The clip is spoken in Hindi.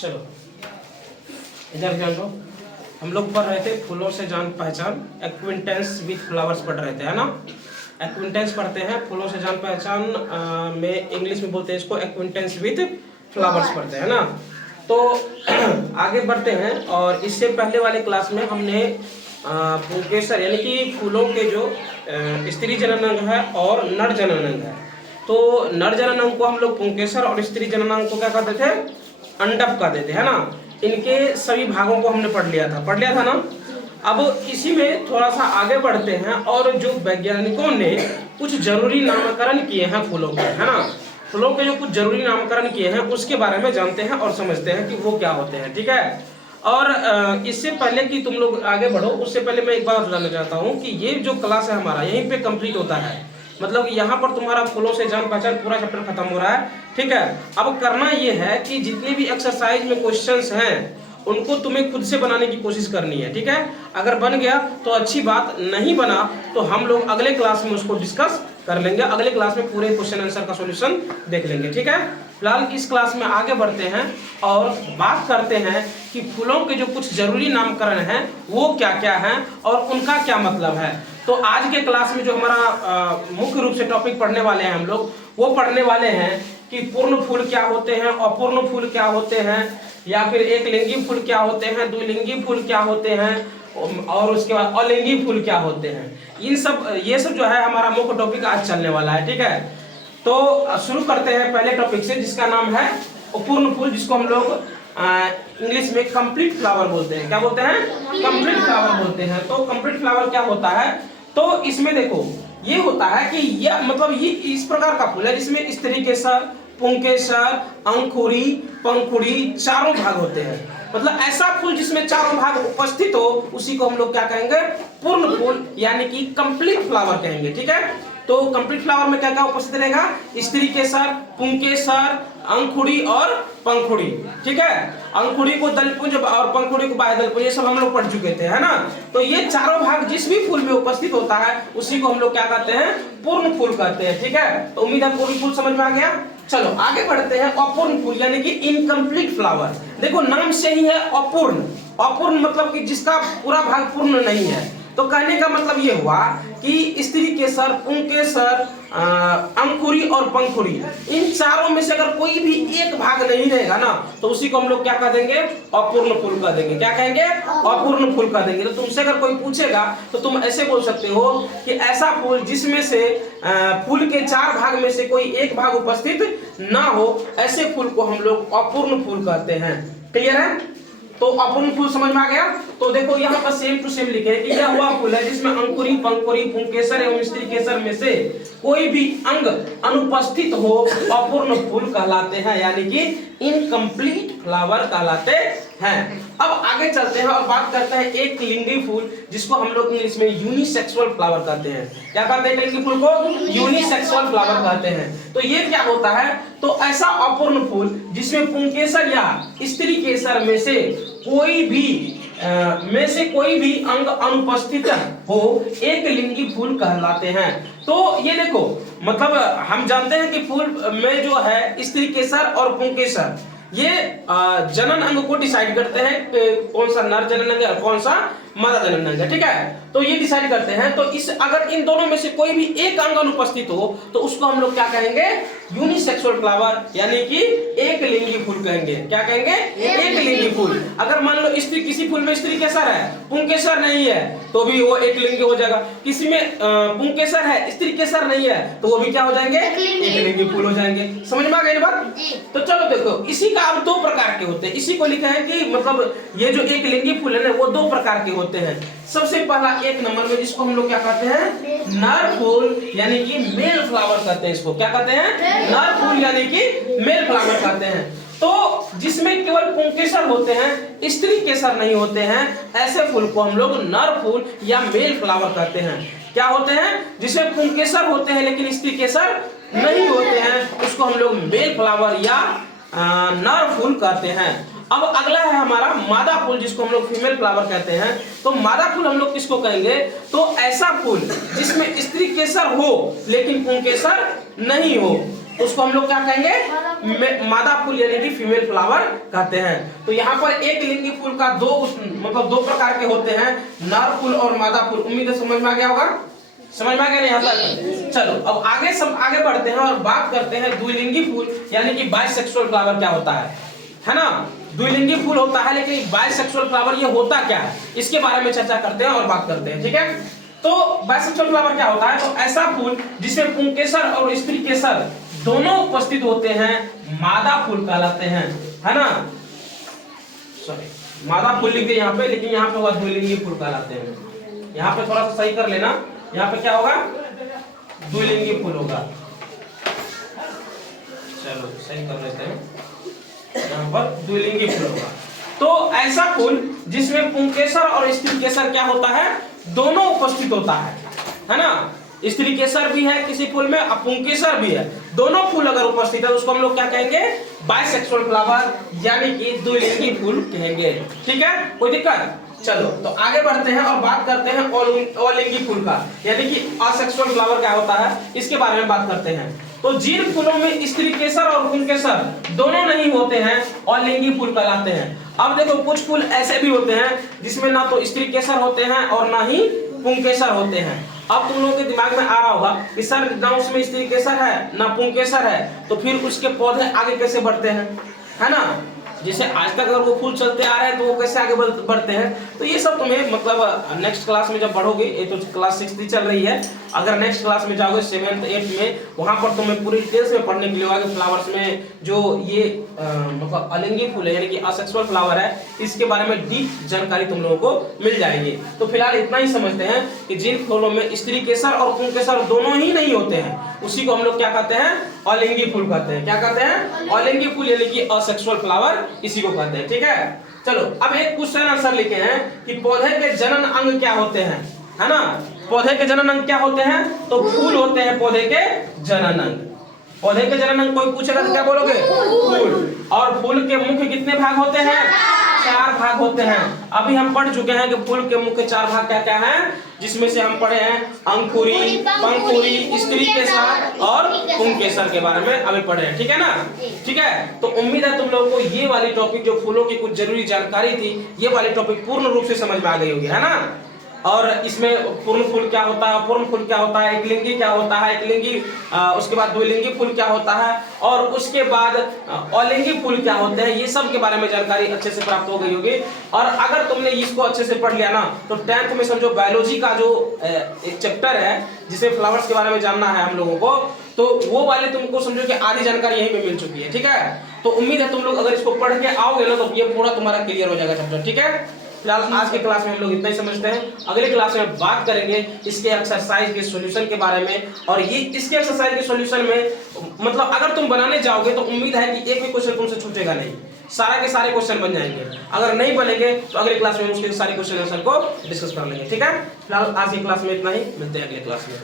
चलो इधर ध्यान दो। हम लोग पढ़ रहे थे फूलों से जान पहचान, एक्विंटेंस विथ फ्लावर्स पढ़ रहे थे, है ना। एक्विंटेंस पढ़ते हैं, फूलों से जान पहचान में इंग्लिश में बोलते हैं इसको एक्विंटेंस विथ फ्लावर्स पढ़ते हैं ना। तो आगे बढ़ते हैं। और इससे पहले वाले क्लास में हमने पुंकेसर यानी कि फूलों के जो स्त्री जननांग है और नर जननांग है, तो नर जननांग को हम लोग पुंकेसर और स्त्री जननांग को क्या कहते थे, अंडप कहते थे, है ना। इनके सभी भागों को हमने पढ़ लिया था ना। अब इसी में थोड़ा सा आगे बढ़ते हैं और जो वैज्ञानिकों ने कुछ जरूरी नामकरण किए हैं फूलों के, है ना, फूलों के जो कुछ जरूरी नामकरण किए हैं उसके बारे में जानते हैं और समझते हैं कि वो क्या होते हैं, ठीक है। और इससे पहले कि तुम लोग आगे बढ़ो उससे पहले मैं एक बात बताना चाहता हूँ कि ये जो क्लास है हमारा यहीं पे कंप्लीट होता है। मतलब यहाँ पर तुम्हारा फूलों से जान पहचान पूरा चैप्टर खत्म हो रहा है, ठीक है। अब करना ये है कि जितने भी एक्सरसाइज में क्वेश्चंस हैं उनको तुम्हें खुद से बनाने की कोशिश करनी है, ठीक है। अगर बन गया तो अच्छी बात, नहीं बना तो हम लोग अगले क्लास में उसको डिस्कस कर लेंगे, अगले क्लास में पूरे क्वेश्चन आंसर का सॉल्यूशन देख लेंगे, ठीक है। फिलहाल इस क्लास में आगे बढ़ते हैं और बात करते हैं कि फूलों के जो कुछ जरूरी नामकरण हैं वो क्या क्या हैं और उनका क्या मतलब है। तो आज के क्लास में जो हमारा मुख्य रूप से टॉपिक पढ़ने वाले हैं हम लोग, वो पढ़ने वाले हैं कि पूर्ण फूल क्या होते हैं, अपूर्ण फूल क्या होते हैं, या फिर एक लिंगी फूल क्या होते हैं, द्विलिंगी फूल क्या होते हैं, और उसके बाद अलिंगी फूल क्या होते हैं। ये सब जो है हमारा मुख्य टॉपिक आज चलने वाला है, ठीक है। तो शुरू करते हैं पहले टॉपिक से जिसका नाम है अपूर्ण फूल, जिसको हम लोग इंग्लिश में कंप्लीट फ्लावर बोलते हैं। क्या बोलते हैं? कंप्लीट फ्लावर बोलते हैं। तो कंप्लीट फ्लावर क्या होता है, तो इसमें देखो ये होता है कि यह मतलब ये इस प्रकार का फूल है जिसमें स्त्री केसर, पुंकेसर, अंकुरी, पंखुड़ी चारों भाग होते हैं। मतलब ऐसा फूल जिसमें चारों भाग उपस्थित हो उसी को हम लोग क्या कहेंगे, पूर्ण फूल यानी कि कंप्लीट फ्लावर कहेंगे, ठीक है। तो कंप्लीट फ्लावर में क्या क्या उपस्थित रहेगा, स्त्री केसर, पुंकेसर, अंकुड़ी और पंखुड़ी, ठीक है। अंकुड़ी को दलपुंज और पंखुड़ी को बाह्यदलपुंज, ये सब हम लोग पढ़ चुके थे, है ना। तो ये चारों भाग जिस भी फूल में उपस्थित होता है उसी को हम लोग क्या कहते हैं, पूर्ण फूल कहते हैं, ठीक है। तो उम्मीद है पूर्ण फूल समझ में आ गया। चलो आगे बढ़ते हैं। अपूर्ण फूल यानी कि इनकम्प्लीट फ्लावर। देखो नाम से ही है अपूर्ण, अपूर्ण मतलब कि जिसका पूरा भाग पूर्ण नहीं है। तो कहने का मतलब ये हुआ कि स्त्री केसर, पुंकेसर, अंकुरी और पंखुड़ी, इन चारों में से अगर कोई भी एक भाग नहीं रहेगा ना तो उसी को हम लोग क्या कह देंगे, अपूर्ण फूल कह देंगे। क्या कहेंगे? अपूर्ण फूल कह देंगे। तो तुमसे अगर कोई पूछेगा तो तुम ऐसे बोल सकते हो कि ऐसा फूल जिसमें से फूल के चार भाग में से कोई एक भाग उपस्थित ना हो, ऐसे फूल को हम लोग अपूर्ण फूल कहते हैं। क्लियर है? तो अपूर्ण फूल समझ में आ गया। तो देखो यहाँ पर सेम टू सेम लिखे कि यह हुआ फूल है जिसमें अंकुरी, पंखुड़ी, पुंकेसर एवं स्त्री केसर में से कोई भी अंग अनुपस्थित हो, अपूर्ण फूल कहलाते हैं, यानी कि इनकम्प्लीट फ्लावर कहलाते हैं। अब आगे चलते हैं और बात करते हैं एक लिंगी फूल, जिसको हम लोग इंग्लिश में यूनिसेक्सुअल फ्लावर कहते हैं। क्या कहते हैं लिंगी फूल को? यूनिसेक्सुअल फ्लावर कहते हैं। तो ये क्या होता है, तो ऐसा अपूर्ण फूल जिसमें पुंकेसर या स्त्री केसर में से कोई भी अंग अनुपस्थित हो, एक लिंगी फूल कहलाते हैं। तो ये देखो मतलब हम जानते हैं कि फूल में जो है स्त्री केसर और पुंकेसर ये जनन अंग को डिसाइड करते हैं, कौन सा नर जनन अंग है और कौन सा मादा जनन अंग है, ठीक है। तो ये डिसाइड करते हैं। तो इस अगर इन दोनों में से कोई भी एक अंग अनुपस्थित हो तो उसको हम लोग क्या कहेंगे, यूनिसेक्सुअल फ्लावर यानी कि एक लिंगी फूल कहेंगे। क्या कहेंगे? एक लिंगी फूल। अगर मान लो स्त्री, किसी फूल में स्त्री केसर है, पुंकेसर नहीं है, तो भी वो एक लिंगी हो जाएगा। किसी में पुंकेसर है, स्त्री केसर नहीं है, तो वो भी क्या हो जाएंगे, एक लिंगी फूल हो जाएंगे। समझ में आ गई बात? तो चलो देखो, इसी का अब दो प्रकार के होते हैं। इसी को लिखा है कि मतलब ये जो एक लिंगी फूल है ना वो दो प्रकार के होते हैं। सबसे पहला एक नंबर में जिसको हम लोग क्या कहते हैं, नर फूल यानी कि मेल फ्लावर कहते हैं। इसको क्या कहते हैं? नर फूल यानी कि मेल फ्लावर कहते हैं। तो जिसमें केवल पुंकेसर होते हैं, स्त्री केसर नहीं होते हैं, ऐसे फूल को हम लोग नर फूल या मेल फ्लावर कहते हैं। क्या होते हैं? जिसमें पुंकेसर होते हैं लेकिन स्त्री केसर नहीं होते हैं, उसको हम लोग मेल फ्लावर या नर फूल कहते हैं। अब अगला है हमारा मादा फूल, जिसको हम लोग फीमेल फ्लावर कहते हैं। तो मादा फूल हम लोग किसको कहेंगे, तो ऐसा फूल जिसमें स्त्री केसर हो लेकिन पुंकेसर नहीं हो, उसको हम लोग क्या कहेंगे, मादा फूल यानी कि फीमेल फ्लावर कहते हैं। तो यहाँ पर एक लिंगी फूल का दो प्रकार के होते हैं, नर फूल और मादा फूल। उम्मीद है समझ में आ गया होगा, समझ में आ गया नहीं यहाँ तक? चलो अब आगे बढ़ते हैं और बात करते हैं द्विलिंगी फूल यानी कि बाइसेक्सुअल फ्लावर क्या होता है ना। द्विलिंगी फूल होता है लेकिन बाइसेक्सुअल फ्लावर ये होता क्या है, इसके बारे में चर्चा करते हैं और बात करते हैं, ठीक है। तो बाइसेक्सुअल फ्लावर क्या होता है? तो ऐसा फूल जिसमें पुंकेसर और स्त्री केसर दोनों उपस्थित होते हैं मादा फूल कहलाते हैं, है ना। सॉरी, मादा फूल लिख दिए यहाँ पे, लेकिन यहाँ पे होगा द्विलिंगी फूल कहलाते हैं। यहाँ पे थोड़ा सा सही कर लेना, यहाँ पे क्या होगा? द्विलिंगी फूल होगा। चलो सही कर लेते हैं, यहाँ पर द्विलिंगी फूल होगा। तो ऐसा फूल जिसमें पुंकेसर और स्त्री केसर क्या होता है, दोनों उपस्थित होता है ना। स्त्री केसर भी है किसी फूल में, पुंकेसर भी है, दोनों फूल अगर उपस्थित है उसको हम लोग क्या कहेंगे? बाइसेक्सुअल फ्लावर यानी कि द्विलिंगी फूल कहेंगे, ठीक है। कोई दिक्कत? चलो तो आगे बढ़ते हैं और बात करते हैं अलिंगी फूल का यानी कि असेक्सुअल फ्लावर क्या होता है, इसके बारे में बात करते हैं। तो जिन फूलों में स्त्री केसर और पुंकेसर दोनों नहीं होते हैं अलिंगी फूल कहलाते हैं। अब देखो कुछ फूल ऐसे भी होते हैं जिसमें ना तो स्त्री केसर होते हैं और ना ही पुंकेसर होते हैं। अब तुम लोगों के दिमाग में आ रहा होगा कि सर ना उसमें स्त्री केसर है ना पुंकेसर है, तो फिर उसके पौधे आगे कैसे बढ़ते हैं, है ना। जैसे आज तक अगर वो फूल चलते आ रहे हैं तो वो कैसे आगे बढ़ते हैं, तो ये सब तुम्हें मतलब नेक्स्ट क्लास में जब बढ़ोगे, ये तो क्लास 6 चल रही है, अगर नेक्स्ट क्लास में जाओगे 7th 8th में, वहां पर तुम्हें पूरी डिटेल्स में पढ़ने के लिए आगे फ्लावर्स में जो ये मतलब अलिंगी फूल है यानी कि असेक्सुअल फ्लावर है, इसके बारे में डीप जानकारी तुम लोगों को मिल जाएगी। तो फिलहाल इतना ही समझते हैं कि जिन फूलों में स्त्री केसर और पुंकेसर दोनों ही नहीं होते हैं उसी को हम लोग क्या कहते हैं? अलिंगी फूल कहते हैं। क्या कहते हैं? अलिंगी फूल यानी कि असेक्सुअल फ्लावर इसी को कहते हैं, ठीक है। चलो अब एक क्वेश्चन आंसर लिखे हैं कि पौधे के जनन अंग क्या होते हैं, है ना। पौधे के जनन अंग क्या होते हैं? तो फूल होते हैं पौधे के जनन अंग। पौधे के जनन अंग कोई पूछेगा तो क्या बोलोगे? फूल। और फूल के मुख्य कितने भाग होते हैं? 4 भाग होते हैं। अभी हम पढ़ चुके हैं कि फूल के मुख्य 4 भाग क्या क्या हैं, जिसमें से हम पढ़े हैं अंकुरी, पंखुड़ी, स्त्री केसर और पुंकेसर के बारे में अभी पढ़े हैं, ठीक है ना। ठीक है, तो उम्मीद है तुम लोगों को ये वाली टॉपिक जो फूलों की कुछ जरूरी जानकारी थी, ये वाली टॉपिक पूर्ण रूप से समझ में आ गई होगी, है ना। और इसमें पूर्ण फूल क्या होता है, पूर्ण फूल क्या होता है, एकलिंगी क्या होता है, एकलिंगी उसके बाद द्विलिंगी फूल क्या होता है, और उसके बाद अलिंगी फूल क्या होते हैं, ये सब के बारे में जानकारी अच्छे से प्राप्त हो गई होगी। और अगर तुमने इसको अच्छे से पढ़ लिया ना, तो 10th में समझो बायोलॉजी का जो एक चैप्टर है जिसे फ्लावर्स के बारे में जानना है हम लोगों को, तो वो वाले तुमको समझो कि आधी जानकारी यहीं पे मिल चुकी है, ठीक है। तो उम्मीद है तुम लोग अगर इसको पढ़ के आओगे ना तो ये पूरा तुम्हारा क्लियर हो जाएगा चैप्टर, ठीक है। फिलहाल आज के क्लास में हम लोग इतना ही समझते हैं। अगले क्लास में बात करेंगे इसके एक्सरसाइज के सॉल्यूशन के बारे में, और ये इसके एक्सरसाइज के सॉल्यूशन में मतलब अगर तुम बनाने जाओगे तो उम्मीद है कि एक भी क्वेश्चन तुमसे छूटेगा नहीं, सारे के सारे क्वेश्चन बन जाएंगे। अगर नहीं बनेंगे तो अगले क्लास में हम उसके सारे क्वेश्चन आंसर को डिस्कस कर लेंगे, ठीक है। फिलहाल आज की क्लास में इतना ही, मिलते हैं अगले क्लास में।